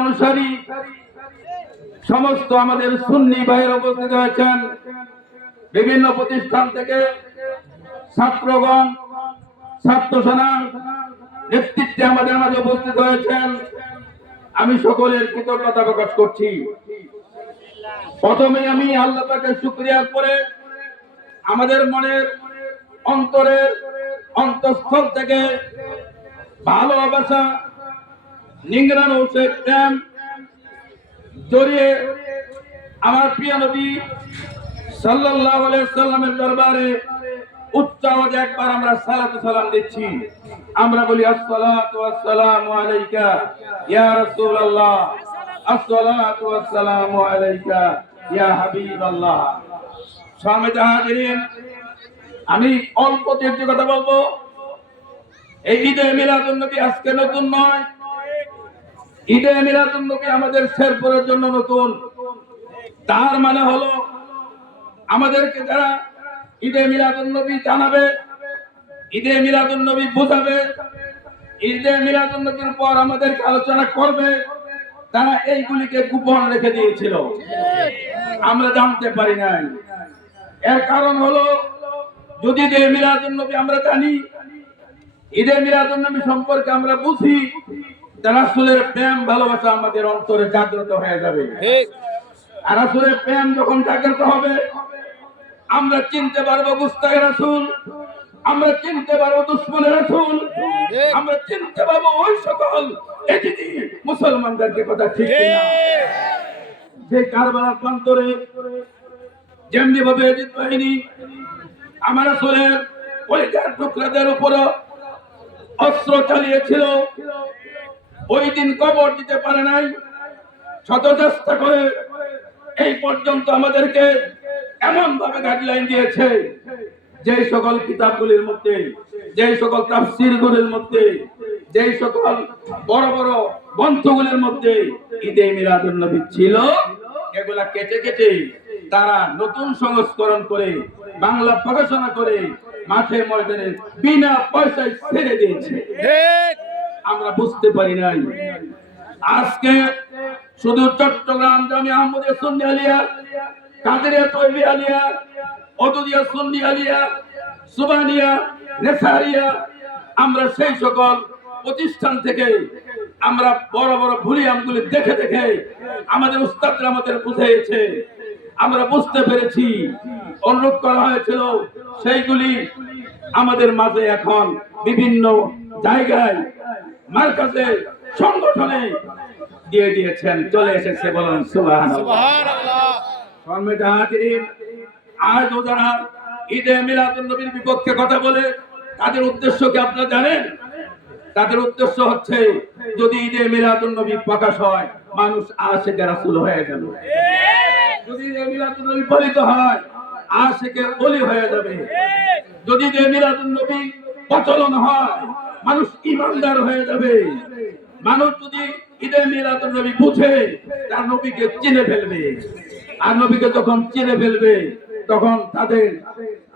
অনুসারী সমস্ত আমাদের সুন্নি ভাইয়ের উপস্থিত হয়েছেন। বিভিন্ন প্রতিষ্ঠান থেকে ছাত্রগণ, ছাত্র সেনা নেতৃত্বে আমাদের মাঝে উপস্থিত হয়েছেন। আমি সকলের কৃতজ্ঞতা প্রকাশ করছি। প্রথমে আমি আল্লাহ তাকে শুক্রিয়া করে আমাদের মনের অন্তরের অন্তঃস্থল থেকে ভালোবাসা নিংরানো সে প্রেম, জড়িয়ে আমার প্রিয় নবী আলাইহি সাল্লামের দরবারে উচ্চ আওয়াজে একবার আমরা সালাত সালাম দিচ্ছি। আমরা বলি, আসসালাতু ওয়াসসালামু আলাইকা ইয়া রাসূলুল্লাহ। আসসালাতু ওয়াসসালামু আলাইকা ইয়া হাবিবাল্লাহ। সম্মানিত হাজিরিন আমি অল্প তিনটি কথা বলব, এই ঈদে মিলাদুন নবী আজকে নতুন নয়। ঈদে মিলাদুন নবী আমাদের শেরপুরের জন্য নতুন। তার মানে হলো, আমাদেরকে যারা ঈদে মিলাদুন নবী জানাবে, ঈদে মিলাদুন নবী বোঝাবে, ঈদে মিলাদুন নবীর পর আমাদেরকে আলোচনা করবে, তারা এইগুলিকে গোপন রেখে দিয়েছিল। আমরা জানতে পারি নাই। এর কারণ হলো, যদি ঈদে মিলাদুন নবী আমরা জানি, ঈদে মিলাদুন নবী সম্পর্কে আমরা বুঝি রাসূলের প্রেম ভালোবাসা আমাদের অন্তরে জাগ্রত হয়ে যাবে। আর রাসূলের প্রেম যখন জাগ্রত হবে আমরা চিনতে পারব গুস্তায় রাসূল আমরা চিনতে পারব দুশ্মনের রাসূল আমরা চিনতে পারব ওই সকল এজিদি মুসলমানদেরকে কথা ঠিক। যে কারবালার প্রান্তরে যেমনি ভাবে এজিদ বাহিনী আমার রাসূলের কলিজার টুকরাদের উপরও অস্ত্র চালিয়েছিল ওই দিন কবর দিতে পারে নাই। শত চেষ্টা করে এই পর্যন্ত আমাদেরকে এমন ভাবে গাইডলাইন দিয়েছে যে সকল কিতাবগুলির মধ্যে, যে সকল তাফসিরগুলির মধ্যে, যে সকল বড় বড় গ্রন্থগুলির মধ্যে ঈদে মিলাদুন নবী ছিল। এগুলা কেটে কেটে তারা নতুন সংস্করণ করে, বাংলা প্রকাশনা করে মাঠে ময়দানে বিনা পয়সায় ছেড়ে দিয়েছে। আমরা বুঝতে পারি নাই। আজকে শুধু চট্টগ্রাম জামি আহমদের সুন্নি আলিয়া, কাদেরিয়া তৈবি আলিয়া অতুদিয়া সুন্নি আলিয়া, সুবানিয়া, নেসারিয়া, আমরা সেই সকল প্রতিষ্ঠান থেকে আমরা বড় বড় ভুলিয়ামগুলি দেখে দেখে আমাদের উস্তাদরা আমাদের বুঝিয়েছে। আমরা বুঝতে পেরেছি, অনুরোধ করা হয়েছিল, সেইগুলি আমাদের মাঝে এখন বিভিন্ন জায়গায় মার্কাজে সংগঠনে দিয়ে দিয়েছেন চলে এসেছে বলুন সুবহানাল্লাহ। সম্মানিত আজ যারা ঈদে মিলাদুন নবীর বিপক্ষে কথা বলে তাদের উদ্দেশ্য কি আপনারা জানেন? তাদের উদ্দেশ্য হচ্ছে যদি ঈদে মিলাদুন নবী প্রকাশ হয় মানুষ আশেকে রাসূল হয়ে যাবে। যদি ঈদে মিলাদুন নবী পালিত হয় আশেকে বলি হয়ে যাবে। যদি ঈদে মিলাদুন নবী প্রচলন হয় মানুষ ইমানদার হয়ে যাবে। মানুষ যদি ঈদে মিলাদুন নবী বুঝে, তার নবীকে চিনে ফেলবে। আর নবীকে যখন চিনে ফেলবে, তখন তাদের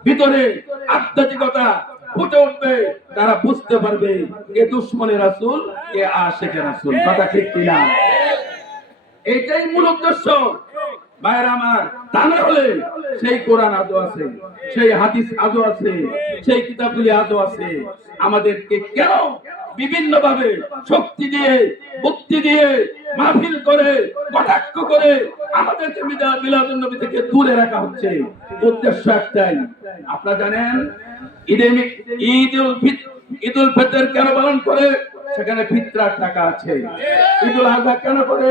ভিতরে আধ্যাত্মিকতা ফুটে উঠবে, তারা বুঝতে পারবে কে দুশ্মনের রাসূল, কে আশেকের রাসূল। কথা ঠিক কিনা? এইটাই মূল উদ্দেশ্য। ভাইয়ের আমার তা হলে সেই কোরআন আজও আছে, সেই হাদিস আজও আছে, সেই কিতাবগুলি আজও আছে। আমাদেরকে কেন বিভিন্ন ভাবে শক্তি দিয়ে, বুদ্ধি দিয়ে মাহফিল করে, কটাক্ষ করে আমাদেরকে মিলাদুল নবী থেকে দূরে রাখা হচ্ছে? উদ্দেশ্য একটাই। আপনারা জানেন, ঈদে ঈদুল ঈদুল ফিতর কেন পালন করে? সেখানে ফিতরার টাকা আছে। ঈদুল আজহা কেন করে?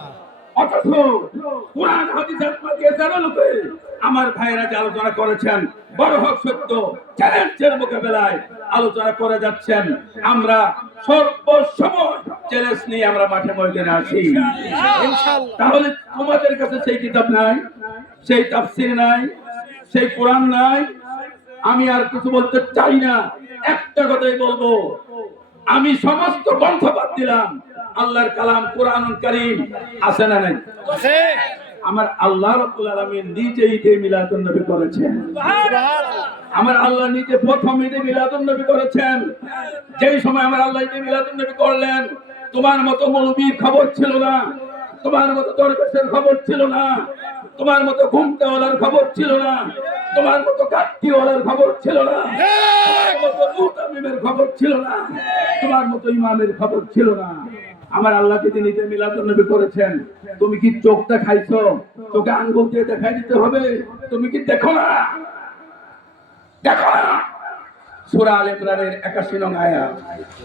অথচ কোরআন হাদিসের লোকে আমার ভাইয়েরা যে আলোচনা করেছেন বড় হক সত্য চ্যালেঞ্জের মোকাবেলায় আলোচনা করে যাচ্ছেন। আমরা সর্বসময় চ্যালেঞ্জ নিয়ে আমরা মাঠে ময়দানে আছি। তাহলে তোমাদের কাছে সেই কিতাব নাই সেই তাফসির নাই সেই কোরআন নাই। আমি আর কিছু বলতে চাই না একটা কথাই বলব। আমি সমস্ত গ্রন্থ বাদ দিলাম। আল্লাহর কালাম কোরআন কারীম আছে না নাই? আমার আল্লাহ রাব্বুল আলামিন নিজে ঈদে মিলাদুন নবী করেছেন। আমার আল্লাহ নিজে প্রথম ঈদে মিলাদুন নবী করেছেন। যেই সময় আমার আল্লাহ ঈদে মিলাদুন নবী করলেন তোমার মতো মৌলবীর খবর ছিল না। তোমার মতো দরবেশের খবর ছিল না। তোমার মতো ঘুমতে ঘুমতেওয়ালার খবর ছিল না। তোমার মতো কাটতিওয়ালার খবর ছিল না। তোমার মতো খবর ছিল না। তোমার মতো ইমামের খবর ছিল না। আমার আল্লাহ যদি নিতে মিলাদুন নবী করেছেন, তুমি কি চোখটা খাইছো? চোখে আঙ্গুল দিয়ে দেখাই দিতে হবে? তুমি কি দেখো না? দেখো না। সূরা আল ইমরানের 81 নং আয়াত।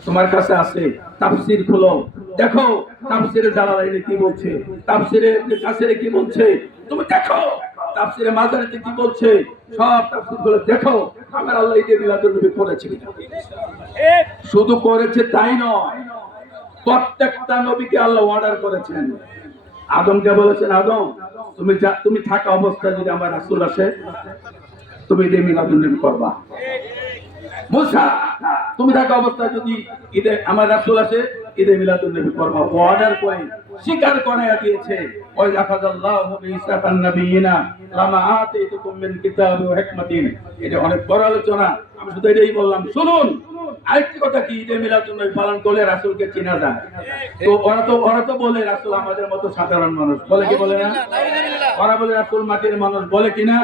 তোমার কাছে আছে, তাফসীর খুলো। দেখো, তাফসীরে জালালাইনে কি বলছে? তাফসীরে কাসিরে কি বলছে? তুমি দেখো। তাফসীরে মাজারিতে কি বলছে? সব তাফসীরগুলো দেখো, আমার আল্লাহ ঈদে মিলাদুন নবী করেছে শুধু করেছে তাই নয় প্রত্যেকটা নবীকে আল্লাহ অর্ডার করেছেন। আদমকে বলেছেন, আদম, তুমি তুমি থাকা অবস্থায় যদি আমার রাসূল আসে, তুমি ঈদে মিলাদুন নবী করবা। মুসা, তুমি থাকা অবস্থায় যদি ঈদে আমার রাসুল আসে, ঈদে মিলাদুন নবী করবা। অর্ডার করে স্বীকার করাইয়া দিয়েছে ওই আখাযাল্লাহু বিসাকান নাবিয়িনা লামা আতাইতুকুম মিন কিতাবি ওয়া এটা অনেক বড় আলোচনা, আমি শুধু এটাই বললাম, শুনুন। আরেকটি কথা কি? ঈদে মিলাদুন নবী পালন করলে রাসূলকে চেনা যায়। তো ওরা তো ওরা তো বলে রাসূল আমাদের মতো সাধারণ মানুষ। বলে কি বলে না? ওরা বলে রাসূল মাটির মানুষ। বলে কিনা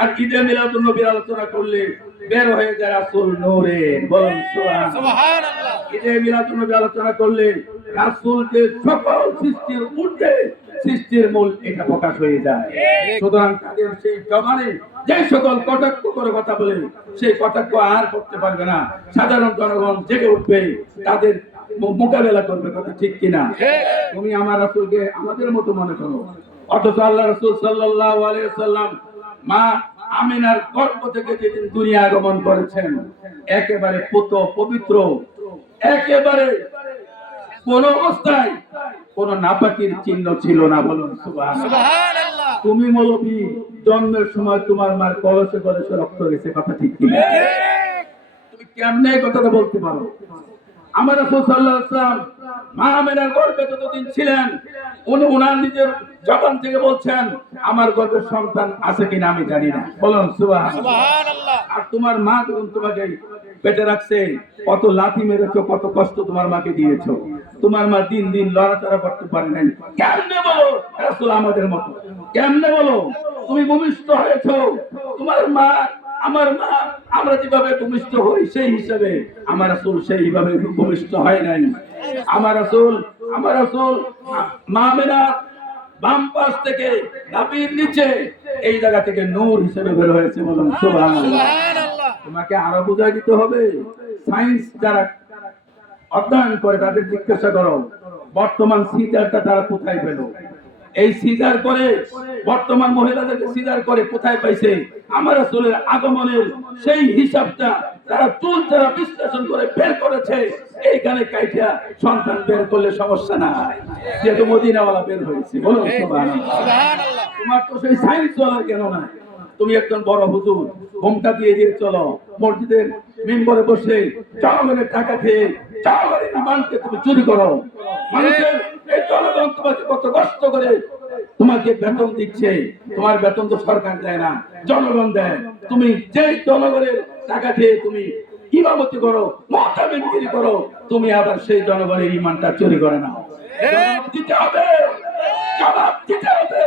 আর ঈদে মিলাদুন নবীর আলোচনা করলে বের হয়ে যায় রাসূল নূরে। বলুন সুবহান সুবহানাল্লাহ। ঈদে মিলাদুন নবী আলোচনা করলে রাসূলকে সকল সৃষ্টির ঊর্ধ্বে সৃষ্টির মূল এটা প্রকাশ হয়ে যায়। সুতরাং তাদের সেই জবানে যে সকল কটাক্ষ করে কথা বলে সেই কটাক্ষ আর করতে পারবে না। সাধারণ জনগণ জেগে উঠবে তাদের মোকাবেলা করবে কথা ঠিক কিনা? তুমি আমার রাসূলকে আমাদের মতো মনে করো। অথচ আল্লাহ রাসূল সাল্লাল্লাহু আলাইহি সাল্লাম মা আমিনার গর্ভ থেকে যেদিন দুনিয়া আগমন করেছেন একেবারে পুত পবিত্র একেবারে কোন অবস্থায় কোন নাপাকির চিহ্ন ছিল না বলুন তুমি মৌলবী জন্মের সময় তোমার মার কলসে কলসে রক্ত গেছে কথা ঠিক কিনা? তুমি কেমনে কথাটা বলতে পারো? আমার রাসূল সাল্লাল্লাহু আলাইহি ওয়াসাল্লাম মা আমেনার গর্ভে যতদিন ছিলেন উনি উনার নিজের জবান থেকে বলছেন আমার গর্ভে সন্তান আছে কিনা আমি জানি না। বলুন সুবহানাল্লাহ। আর তোমার মা যখন তোমাকে পেটে রাখছে কত লাথি মেরেছো কত কষ্ট তোমার মাকে দিয়েছ। তোমার মা দিন দিন লড়াচড়া করতে পারে নাই। কেমনে বলো রাসূল আমাদের মতো? কেমনে বলো তুমি ভূমিষ্ঠ হয়েছো। তোমার মা আমার মা আমরা যেভাবে ভূমিষ্ঠ হই সেই হিসাবে আমার আসল সেইভাবে ভূমিষ্ঠ হয় নাই। আমার আসল আমার আসল মা মেনা বাম পাশ থেকে নাভির নিচে এই জায়গা থেকে নূর হিসেবে বের হয়েছে বলুন তোমাকে আরও বুঝাই দিতে হবে সায়েন্স যারা অধ্যয়ন করে তাদের জিজ্ঞাসা করো বর্তমান সিজারটা তারা কোথায় পেল? এই সিজার করে বর্তমান মহিলাদেরকে সিজার করে কোথায় পাইছে? আমার আসলে আগমনের সেই হিসাবটা তারা চুল তারা বিশ্লেষণ করে বের করেছে। এইখানে কাইটা সন্তান বের করলে সমস্যা নাই। যেহেতু মদিনাওয়ালা বের হয়েছে। বলো তোমার তো সেই সায়েন্স চলার কেন না তুমি একজন বড় হুজুর ঘুমটা দিয়ে দিয়ে চলো। মসজিদের মেম্বরে বসে জনগণের টাকা খেয়ে জনগণের ইমানকে তুমি চুরি করো। মানুষের এই জনগণ তোমাকে কত কষ্ট করে তোমাকে বেতন দিচ্ছে। তোমার বেতন তো সরকার দেয় না জনগণ দেয়। তুমি যে জনগণের টাকা খেয়ে তুমি ইমামতি করো মহাতাবিনগিরি করো তুমি আবার সেই জনগণের ইমানটা চুরি করে নাও। দিতে হবে জবাব দিতে হবে।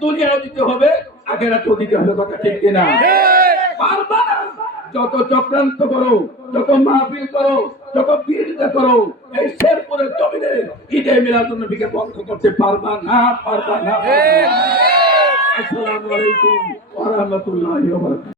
দুনিয়াও দিতে হবে আখেরাতেও দিতে হবে কথা ঠিক কিনা? পারবা না। যত চক্রান্ত করো যত মাহফিল করো যত বিরোধিতা করো এই শেরপুরের জমিনে ঈদে মিলাদুন নবীকে বন্ধ করতে পারবা না পারবা না। আসসালামু আলাইকুম ওয়া রাহমাতুল্লাহি ওয়া বারাকাতুহু।